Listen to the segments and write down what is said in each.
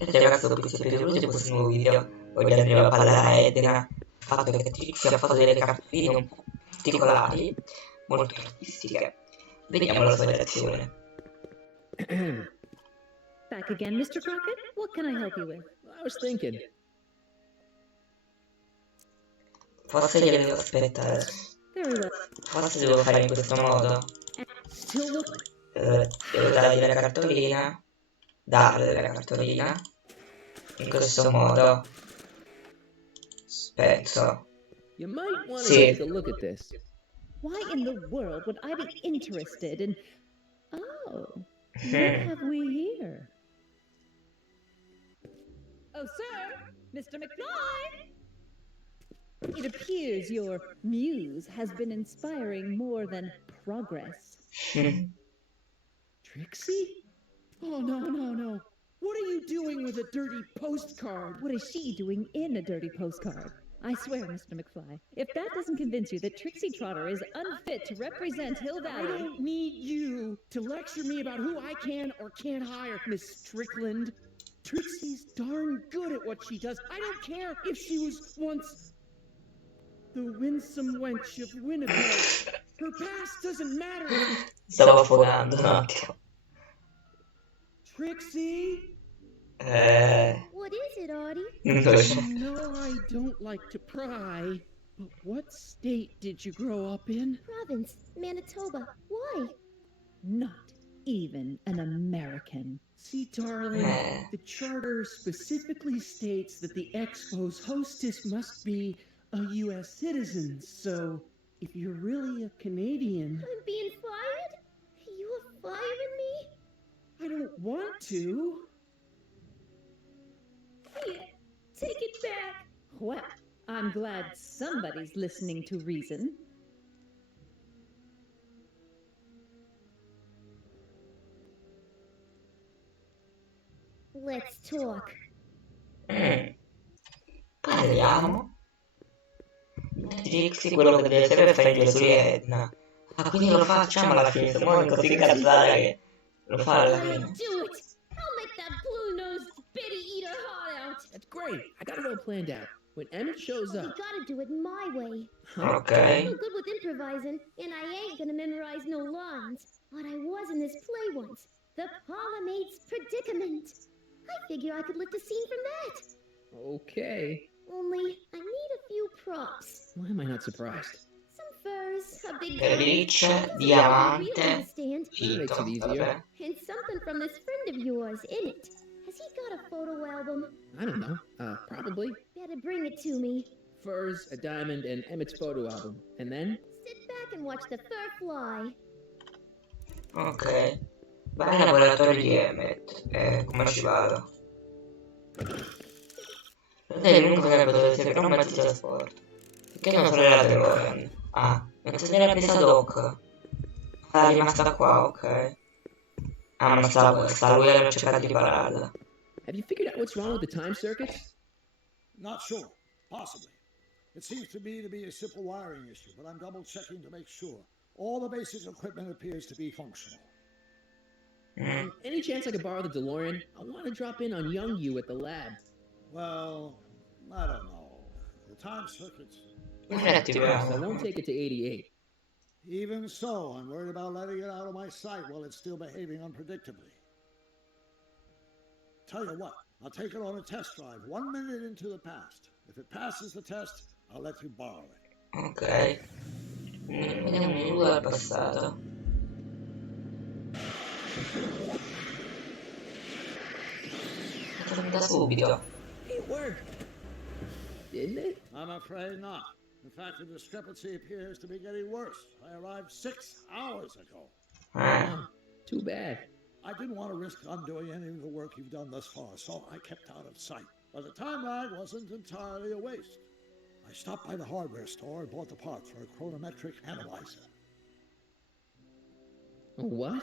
Niente ragazzi, dopo questo episodio di questo nuovo video voglio andare a parlare a Edna il fatto che Trixie ha fatto delle cartoline un po' particolari, molto artistiche. Vediamo la sua reazione. Back again, Mr. Crockett? What can I help you with? I was thinking. Forse glielo devo aspettare. Very well. Forse devo fare in questo modo. Still look. Devo dargli la cartolina. Darle la cartolina. In questo modo. Penso. You might want to Sì. take a look at this. Why in the world would I be interested in... Oh, what have we here? Oh, sir! Mr. McFly! It appears your muse has been inspiring more than progress. Trixie? Oh, no. What are you doing with a dirty postcard? What is she doing in a dirty postcard? I swear, Mr. McFly, if that doesn't convince you that Trixie Trotter is unfit to represent Hill I Valley... don't need you to lecture me about who I can or can't hire, Miss Strickland. Trixie's darn good at what she does. I don't care if she was once the winsome wench of Winnipeg. Her past doesn't matter. Stavo affogando un attimo. Trixie? What is it, Artie? Non lo so. No, I don't like to pry, but what state did you grow up in? Province, Manitoba. Why? Not even an American. See, darling, the charter specifically states that the Expo's hostess must be a U.S. citizen, so if you're really a Canadian... I'm being fired? You are firing me? I don't want to. Here, take it back. Well, I'm glad somebody's listening to reason. Let's talk. Parliamo. Trixie quello che deve essere prendere su Edna. Ah, quindi lo facciamo alla fine. Siamo così incazzati che lo fa alla I'll fine. do it. I'll make that blue-nosed Betty eat her heart out. That's great. I got it all planned out. When Emmett shows We up... gotta do it my way. I'm Ok. no good with improvising, and I ain't gonna memorize no lines. But I was in this play once. The Parliamate's Predicament. I figure I could lift a scene from that. Okay. Only, I need a few props. Why am I not surprised? Some furs, a big Felice, gun, diamante, a stand, That makes Ito, it easier. vabbè. and something from this friend of yours in it. Has he got a photo album? I don't know. Probably. Better bring it to me. Furs, a diamond, and Emmett's photo album. And then? Sit back and watch the fur fly. Ok. Vai al laboratorio di Emmett. Come ci vado? Fratelli, l'unico che potrebbe essere però un mezzo di trasporto. Perché non sorella DeLorean? Ah, mentre nella presa Doc. Ah, è rimasta qua, ok. Ah, ma sta lui era cercando di pararla. Have you figured out what's wrong with the time circuits? Not sure. Possibly. It seems to me to be a simple wiring issue, but I'm double checking to make sure. All the basic equipment appears to be functional. Any chance I could borrow the DeLorean? I want to drop in on young you at the lab. Well, I don't know. The time circuits. I won't take it to 88. Even so, I'm worried about letting it out of my sight while it's still behaving unpredictably. Tell you what, I'll take it on a test drive 1 minute into the past. If it passes the test, I'll let you borrow it. Ok. Vediamo un minuto dal passato. Da subito. It worked. Didn't it? I'm afraid not. In fact, the discrepancy appears to be getting worse. I arrived 6 hours ago. Too bad. I didn't want to risk undoing any of the work you've done thus far, so I kept out of sight. But the time lag wasn't entirely a waste. I stopped by the hardware store and bought the parts for a chronometric analyzer. A what?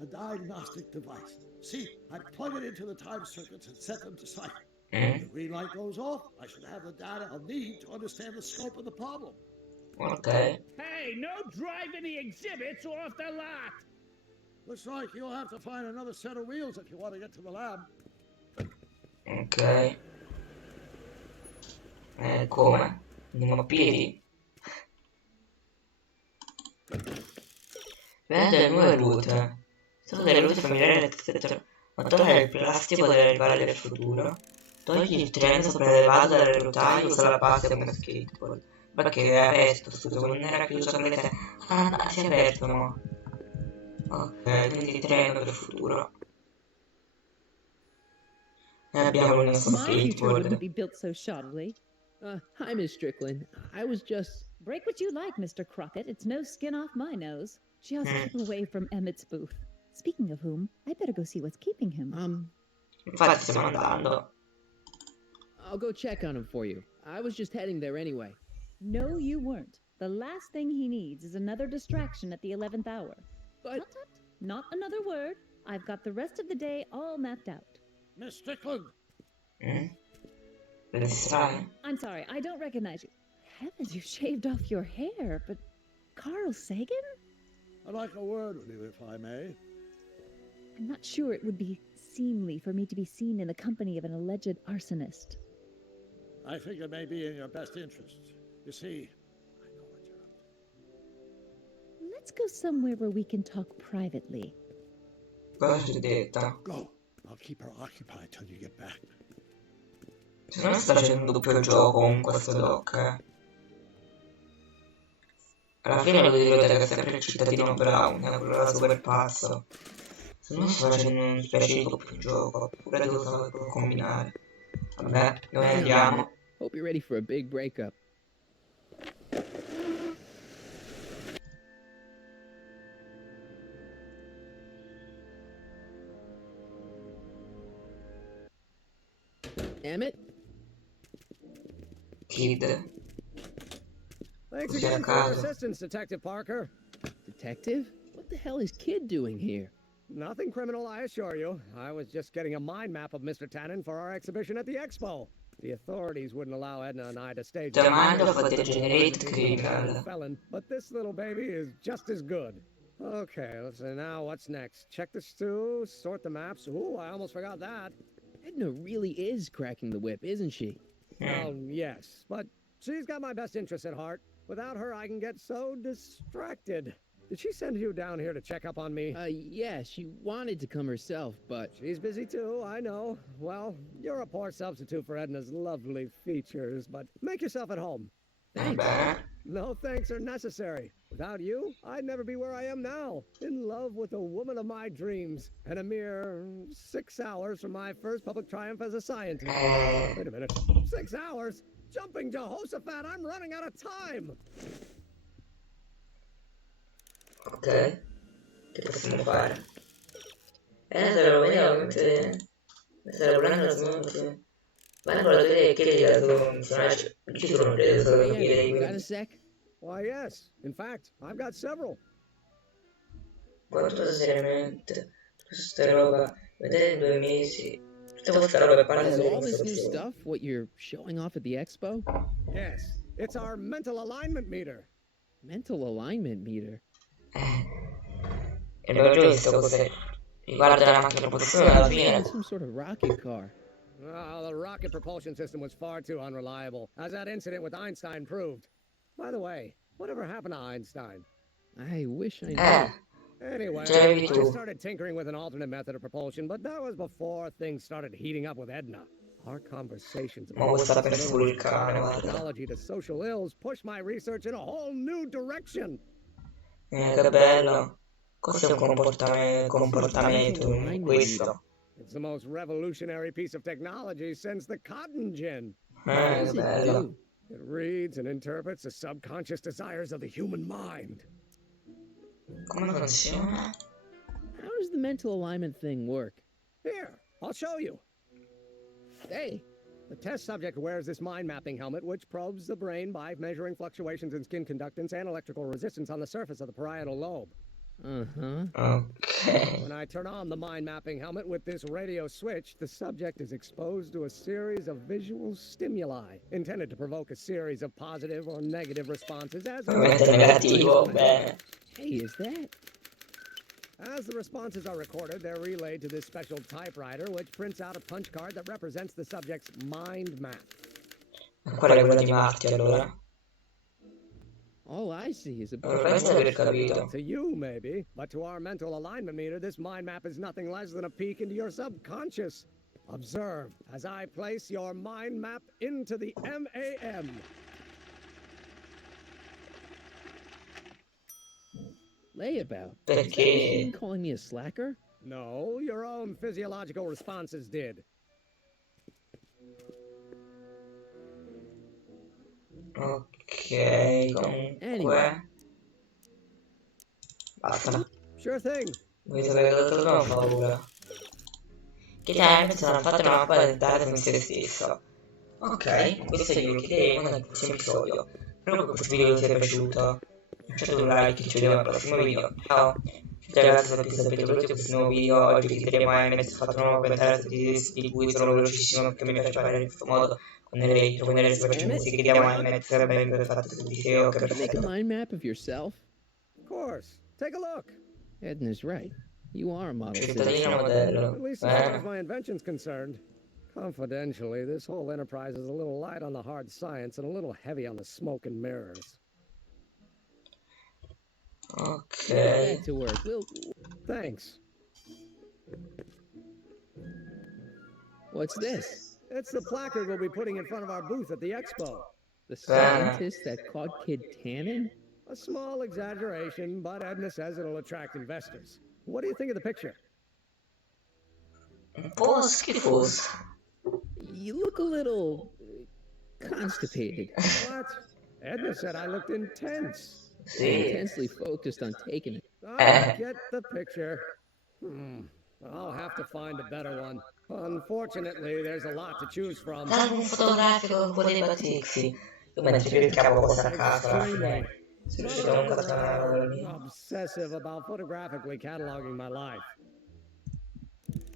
A diagnostic device. See, I plug it into the time circuits and set them to sight. Mm. When the green light goes off, I should have the data I'll need to understand the scope of the problem. Ok. Hey, no driving the exhibits off the lot! Looks like you'll have to find another set of wheels if you want to get to the lab. Ok. Come? Andiamo a piedi? Vedete le nuove route. Sono delle route familiari, eccetera. Ma torna il plastico delle rivali del futuro. Togli il treno sopraelevato dalle rotaie, usa la pasta come skateboard. Perché è aperto, scusa, non era chiuso come te. Ah, si è aperto, mo. Ok, quindi il treno del futuro. E abbiamo il nostro My future wouldn't skateboard. be built so shoddily. Hi, Miss Strickland. I was just... Break what you like, Mr. Crockett. It's no skin off my nose. Just keep away from Emmett's booth. Speaking of whom, I better go see what's keeping him. Infatti stiamo andando. I'll go check on him for you. I was just heading there anyway. No, you weren't. The last thing he needs is another distraction at the 11th hour. But... Tut, tut. Not another word. I've got the rest of the day all mapped out. Miss Strickland! Le distrae? I'm sorry, I don't recognize you. Heavens, you shaved off your hair, but Carl Sagan? I'd like a word with you, if I may. I'm not sure it would be seemly for me to be seen in the company of an alleged arsonist. I think it may be in your best interest. You see, I know what you're up to. Let's go somewhere where we can talk privately. Cosa ti ho detto? Go. I'll keep her occupied till you get back. Se non sta facendo un doppio gioco con questo doc, Alla fine lo direte che è sempre il cittadino Brown, quello là super pazzo. Se non sta facendo una specie di doppio gioco, oppure devo saperlo combinare. Vabbè, dove andiamo? Hope you're ready for a big breakup. Emmett? Kid. Thanks Così a again for your caso. assistance, Detective Parker. Detective? What the hell is Kid doing here? Nothing criminal, I assure you. I was just getting a mind map of Mr. Tannen for our exhibition at the expo. The authorities wouldn't allow Edna and I to stage The mind of a a degenerate criminal. felon, but this little baby is just as good. Okay, let's see now what's next. Check the stew, sort the maps. Ooh, I almost forgot that. Edna really is cracking the whip, isn't she? Well, yes, but she's got my best interests at heart. Without her, I can get so distracted. Did she send you down here to check up on me? Yeah, she wanted to come herself, but... She's busy too, I know. Well, you're a poor substitute for Edna's lovely features, but make yourself at home. Thanks. Vabbè. No thanks are necessary. Without you, I'd never be where I am now. In love with the woman of my dreams. And a mere 6 hours from my first public triumph as a scientist. Wait a minute. 6 hours? Jumping Jehoshaphat, I'm running out of time! Ok. Che possiamo fare? Se lo vediamo, se lo prendo la smonte. Ma il laboratorio che chiede la sua funzionario, ci sono le sue Yeah, you got a capire. sec? Why, yes. In fact, I've got several. Quanto seriamente? Questa roba, vedere in 2 mesi. Tutta questa roba che parla Is di all this new questo. stuff what you're showing off at the expo? Yes, it's our mental alignment meter. Mental alignment meter. E abbiamo già visto cose riguarda la macchina propulsione alla fine. Some sort of rocket car. Oh, the rocket propulsion system was far too unreliable, as that incident with Einstein proved. By the way, whatever happened to Einstein? I wish I knew. Anyway, Jamie I too. started tinkering with an alternate method of propulsion, but that was before things started heating up with Edna. Our conversations Ma vuoi sapere solo il cane, guarda. technology to social ills pushed my research in a whole new direction. Che bello. Questo è un comportamento questo. It's the most revolutionary piece of technology since the cotton gin. What Che does it bello. do? It reads and interprets the subconscious desires of the human mind. Come funziona? How does the mental alignment thing work? Here, I'll show you. Hey, The test subject wears this mind mapping helmet, which probes the brain by measuring fluctuations in skin conductance and electrical resistance on the surface of the parietal lobe. Ok. When I turn on the mind mapping helmet with this radio switch, the subject is exposed to a series of visual stimuli intended to provoke a series of positive or negative responses as Ovviamente negativo, bene. hey, is that? As the responses are recorded, they're relayed to this special typewriter, which prints out a punch card that represents the subject's mind map. Qual è quella di Marti allora? All I see is a bunch Dovresti of aver bullshit. capito. To you, maybe, but to our mental alignment meter, this mind map is nothing less than a peek into your subconscious. Observe as I place your mind map into the MAM. Layabout. Perché? Is that machine calling me a slacker? No, your own physiological responses did. Ok, comunque... Basta. Sure thing. Vuoi sapere cosa trovo? Non ho paura. Che Emmett sarà fatto una mappa del data con se stesso. Ok, questo glielo chiederemo nel prossimo episodio. Spero che questo video vi sia piaciuto. Lasciate un like, ci vediamo al prossimo video. Ciao! Ciao ragazzi, spero che sapete venuti a questo nuovo video. Oggi vi chiederemo a Emmett, ho fatto una nuova puntata di cui sono velocissimo perché mi piace fare in questo modo. Con le retro, con le facciamo se chiediamo a Emmett, sarebbe ben perfetto se video che Make a perfetto. mind map of yourself? Of course. Take a look. Edna's right. You are a model Cittadino citizen. modello. At least as far as my invention's concerned. Confidentially, this whole enterprise is a little light on the hard science and a little heavy on the smoke and mirrors. Ok. Back to work. Thanks. What's this? It's the placard we'll be putting in front of our booth at the expo. The scientist that caught Kid Tannen? A small exaggeration, but Edna says it'll attract investors. What do you think of the picture? Un po' schifoso. You look a little constipated. What? Edna said I looked intense. Sì. Intensely focused on taking it. I get the picture. I'll have to find a better one. Unfortunately, there's a lot to choose from. L'album fotografico con un po' dei basixi. Io mentre cercavo cosa a caso alla fine. Sono riuscito a un trovare. Obsessive about photographically cataloging my life.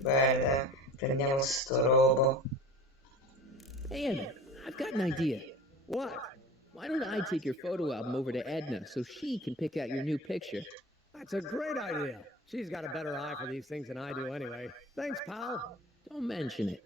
Bene, prendiamo sto robo. Hey, Emmett, I've got an idea. What? Why don't I take your photo album over to Edna so she can pick out your new picture? That's a great idea. She's got a better eye for these things than I do anyway. Thanks, pal. Don't mention it.